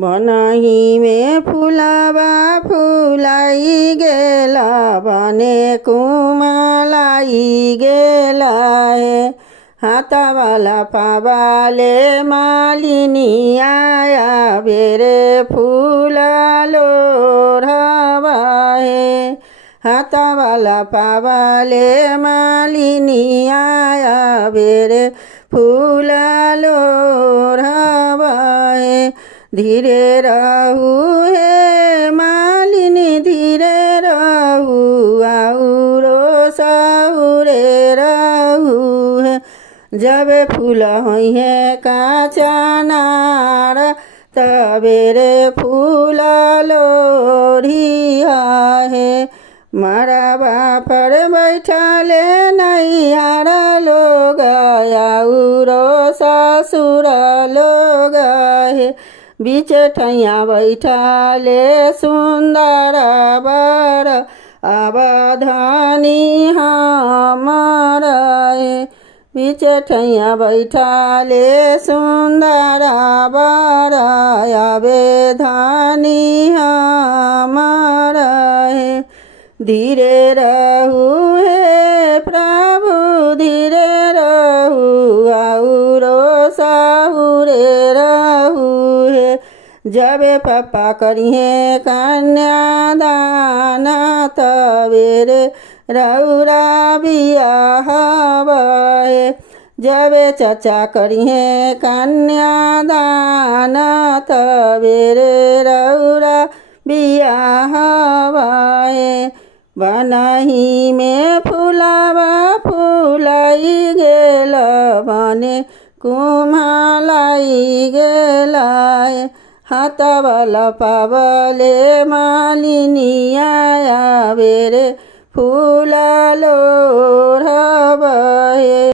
बनही में फुलावा फुलाई गेला बने कुमलाई गेला हे हाथावाला पावाले मालिनी आया बेरे फूलालो रवा हे हाथावाला पावाले मालिनी आया बेरे फूलालो रवा हे धीरे रहू हे मालिनी धीरे रहू आउरो साउरे रहू हे जब फूल होई है काचा नार तबेरे फूल लोढ़िया है मरबा पर बैठले नैहर लोग आउरो ससुर लोग है बीच ठैया बैठले सुंदर बर अवधानी हमर बीच ठैया बैठले सुंदर बर अवधानी हमर धीरे रहू हे प्रभु धीरे रहू आउरो साहुरे रहू हे जब पप्पा करिए कन्यादान तबेरे रौरा बियाह बहे जब चचा करिए कन्यादान तबेरे रौरा बियाह बहे बनही में फुलावा फुलाई गेल बने कुम्हालाई गेला हाथावाला पावले मालिनी आया बेरे फूला लोढ़ बहे।